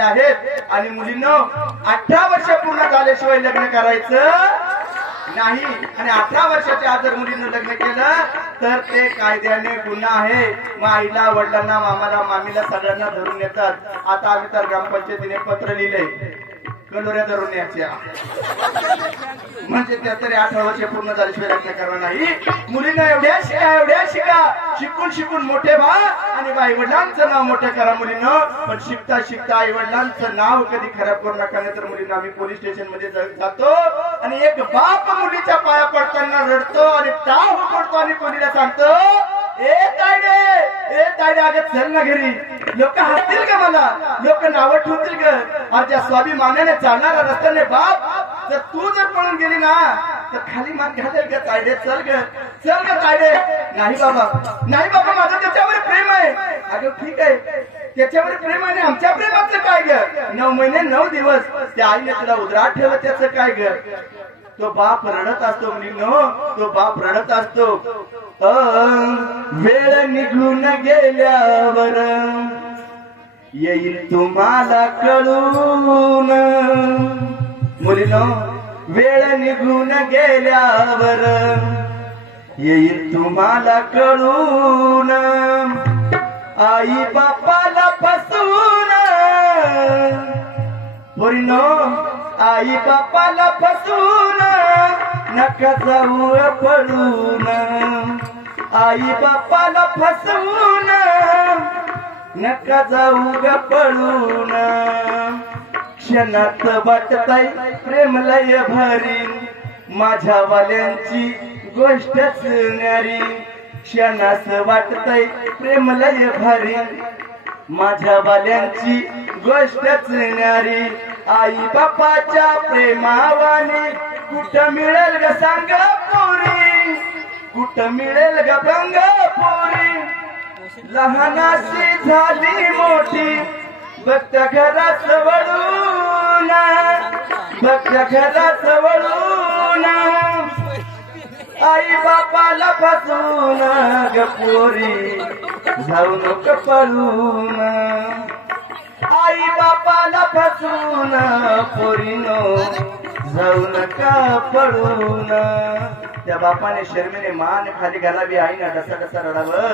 आहेत आणि मुलींनो 18 वर्ष पूर्ण झाल्याशिवाय लग्न करायचं नाही आणि 18 वर्षाच्या आत जर मुलीनं लग्न केलं तर ते कायद्याने गुन्हा आहे. मग आईला वडिलांना मामाला मामीला सगळ्यांना धरून येतात. आता आम्ही तर ग्रामपंचायतीने पत्र लिहिले कलोऱ्या धरून यायच्या म्हणजे त्या तरी 18 वर्ष पूर्ण झाल्याशिवाय लग्न करणार नाही. मुलींना एवढ्या शिका शिकून शिकून मोठे व्हा आणि आई वडिलांचं नाव मोठं करा. मुलींना पण शिकता शिकता आई वडिलांचं नाव कधी खराब करू नका. नाही तर मुलींना आम्ही पोलीस स्टेशन मध्ये जातो आणि एक बाप मुलीच्या पाया पडताना रडतो आणि टाळ पडतो आणि मुलीला सांगतो ए तायडे अगं चल ना घरी. लोक हसतील का मला, लोक नावं ठेवतील का. ज्या स्वाभिमानाने चालणारा रस्त्याने बाप जर तू जर पळून गेली ना तर खाली मान घालेल का तायडे. चल ग तायडे. नाही बाबा माझं त्याच्यावर प्रेम आहे. अगं ठीक आहे त्याच्यावर प्रेम आहे. आमच्या प्रेमाचं काय ग. 9 महिने 9 दिवस त्या आईने तुला उदरात ठेवत त्याचं काय ग. तो बाप रडत असतो मुलींनो, तो बाप रडत असतो. वेळ निघून गेल्यावर येईल तुम्हाला कळून. मुलींनो वेळ निघून गेल्यावर येईल तुम्हाला कळून. आई बापाला फसवून मुलींनो आई बापाला फसवून नका जाऊ पळून. आई बापाला फसवून नका जाऊ ग पळून. क्षणात वाटतय प्रेम लय भारी माझ्या वाल्यांची गोष्टच न्यारी. क्षणात वाटतय प्रेम लय भारी माझ्या वाल्यांची गोष्टच न्यारी. आई बापाच्या प्रेमावाने कुठं मिळेल ग सांग पोरी, कुठं मिळेल ग बंग पोरी. लहानाशी झाली मोठी बघत्या घरात वळून, बघत्या घरात वळून. आई बापाला फसवून ग पोरी जाऊ नको पळून. आई बापाला फसवून पोरीनो जाऊ नका पळून. त्या बापाने शर्मेने मान खाली घालावी, आईना डसा डसा रडावं.